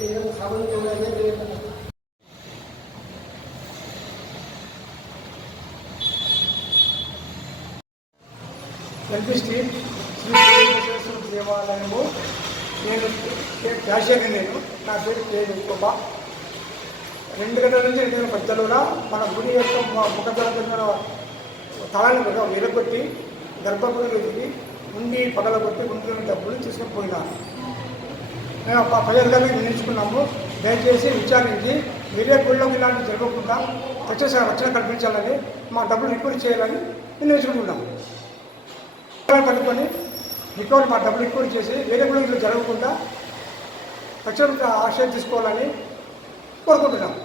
LB street Shri Venkateswara దేవాలయము. నేను cashier. నేను నా పేరు గోప. 2 గంటల నుంచి 2 గంటల మధ్యలో మన గుడి యొక్క ముఖద్వార తాళాన్ని విరగొట్టి గర్భగుడిలో దిగి ఉండి పగలగొట్టి గుండెల డబ్బులు తీసుకొని పోయినాను. మేము పై అధికారులకు వినియోగించుకున్నాము. దయచేసి విచారించి వేరే గుళ్ళకి ఇలాంటి జరగకుండా వచ్చేసారి రక్షణ కల్పించాలని, మా డబ్బులు రికవరీ చేయాలని వినియోగించుకుంటున్నాము. కనుక్కొని రికవరీ మా డబ్బులు రికవరీ చేసి వేరే గుళ్ళకి జరగకుండా రక్షణ ఆశ్రయం తీసుకోవాలని కోరుకుంటున్నాము.